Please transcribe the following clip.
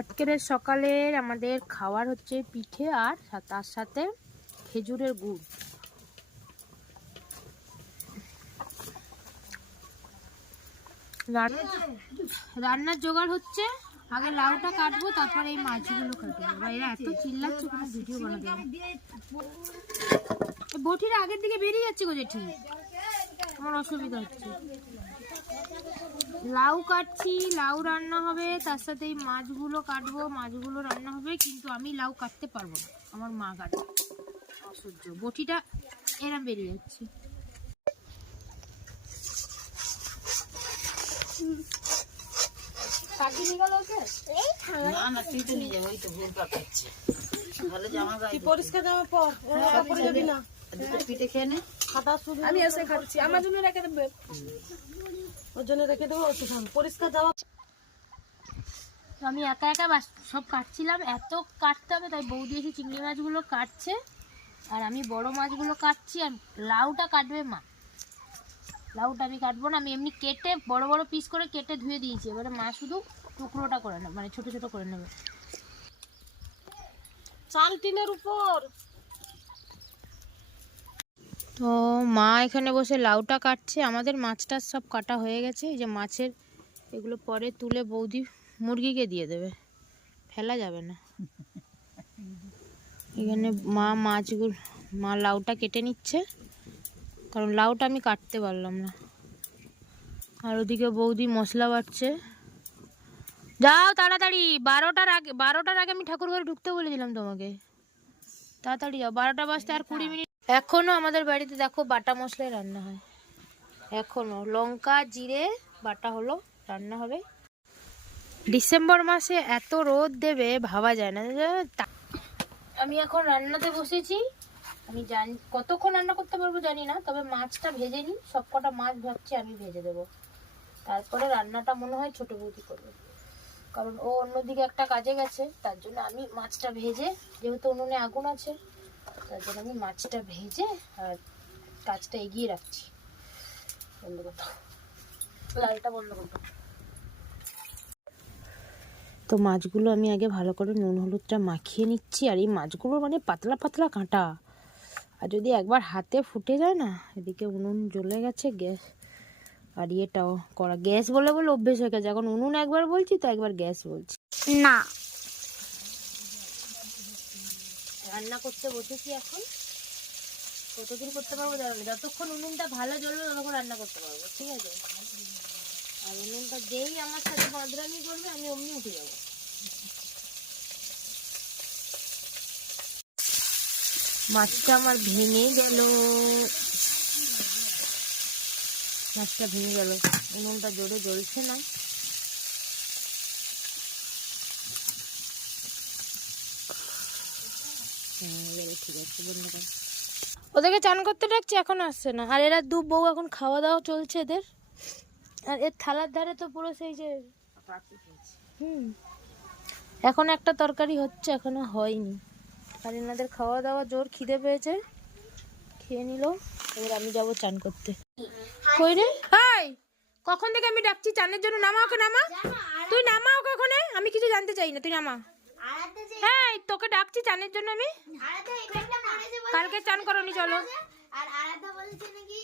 আজকের সকালের আমাদের খাবার হচ্ছে পিঠে আর তার সাথে খেজুরের গুড়। রান্নার জোগাড় হচ্ছে, আগে লাউটা কাটবো, তারপরে এই মাছগুলো কাটবো। এরা এত চিল্লাচ্ছে, কোনো ভিডিও বানাতে হবে। বটিটা আগের দিকে বেরিয়ে যাচ্ছে গো জেঠি, আমার অসুবিধা হচ্ছে। লাউ কাটছি, লাউ রান্না হবে, তার সাথে এই মাছগুলো কাটবো, মাছগুলো রান্না হবে। কিন্তু আমি লাউ কাটতে পারবো না, আমার মা কাটবে, অসহ্য। বটিটা এরম বেরিয়ে যাচ্ছে। পরিষ্কার যাওয়ার পর পিঠে খেয়ে নে, আমি এসে খাচ্ছি, আমার জন্য রেখে দেবে, ওর জন্য রেখে দেবো। পরিষ্কার যাওয়া আমি একা একা সব কাটছিলাম, এত কাটতে হবে, তাই বৌদি এসে চিংড়ি মাছগুলো কাটছে আর আমি বড় মাছগুলো কাটছি। আর লাউটা কাটবে মা, লাউটা আমি কাটবো না, আমি এমনি কেটে বড় বড় পিস করে কেটে ধুয়ে দিয়েছি। এবারে মা শুধু টুকরোটা করে নেবে, মানে ছোট ছোট করে নেবে। চাল টিনের উপর তো মা এখানে বসে লাউটা কাটছে, আমাদের মাছটা সব কাটা হয়ে গেছে। এই যে মাছের এগুলো পরে তুলে বৌদি মুরগিকে দিয়ে দেবে, ফেলা যাবে না। এখানে মা লাউটা কেটে নিচ্ছে, কারণ লাউটা আমি কাটতে পারলাম না। আর ওদিকে বৌদি মশলা বাটছে। যাও তাড়াতাড়ি, 12টার আগে আমি ঠাকুর ঘরে ঢুকতে বলেছিলাম তোমাকে, তাড়াতাড়ি যাও। 12টা বাজতে আর 20 মিনিট। এখনো আমাদের বাড়িতে দেখো বাটা মশলায় রান্না হয়, এখনো লঙ্কা জিরে বাটা হলো, রান্না হবে। ডিসেম্বর মাসে এত রোদ দেবে ভাবা যায় না। আমি এখন রান্নাতে বসেছি, আমি জানি কতক্ষণ রান্না করতে পারবো জানি না, তবে মাছটা ভেজে নিই। সব কটা মাছ ভাবছি আমি ভেজে দেবো, তারপরে রান্নাটা মনে হয় ছোট বৌদি করবে, কারণ ও অন্যদিকে একটা কাজে গেছে। তার জন্য আমি মাছটা ভেজে, যেহেতু উনুনে আগুন আছে, তার জন্য আমি মাছটা ভেজে আর কাজটা এগিয়ে রাখছি। বন্ধ করতো, লালটা বন্ধ করতো। তো মাছগুলো আমি আগে ভালো করে নুন হলুদটা মাখিয়ে নিচ্ছি। আর এই মাছগুলো মানে পাতলা পাতলা কাঁটা, আর যদি একবার হাতে ফুটে যায় না, এদিকে উনুন জ্বলে গেছে, গ্যাস আর ইয়েটাও করা, গ্যাস বলে বলে অভ্যেস হয়ে গেছে। এখন উনুন একবার বলছি তো একবার গ্যাস বলছি না। রান্না করতে বসেছি এখন, কতদিন করতে পারবো জানো না, যতক্ষণ উনুনটা ভালো জ্বলবে ততক্ষণ রান্না করতে পারবো, ঠিক আছে? আর উনুনটা যেই আমার সাথে বাঁদরামি করবে আমি অমনি উঠে যাবো। মাছটা আমার ভেঙে গেল, মাছটা ভেঙে গেল, উনুনটা জোরে জ্বলছে না। ঠিক আছে, বন্ধ কর। ওদেরকে চান করতে ডাকছি, এখন আসছে না। আর এরা দু বউ এখন খাওয়া দাওয়া চলছে এদের। আর এর থালার ধারে তো পুরো সেই যে এখন একটা তরকারি হচ্ছে, এখনো হয়নি। আর এনাদের খাওয়া দাওয়া জোর খিদে পেয়েছে, খেয়ে নিল। এবার আমি যাবো চান করতে। কই রে? হাই, কখন থেকে আমি ডাকছি চানের জন্য? নামা ওকে, নামা। তুই নামা ওকে ওখানে, আমি কিছু জানতে চাই না, তুই নামা। হ্যাঁ, তোকে ডাকছি চানের জন্য আমি। কালকে চান করনি, চলো। আর আলাদা বলেছে নাকি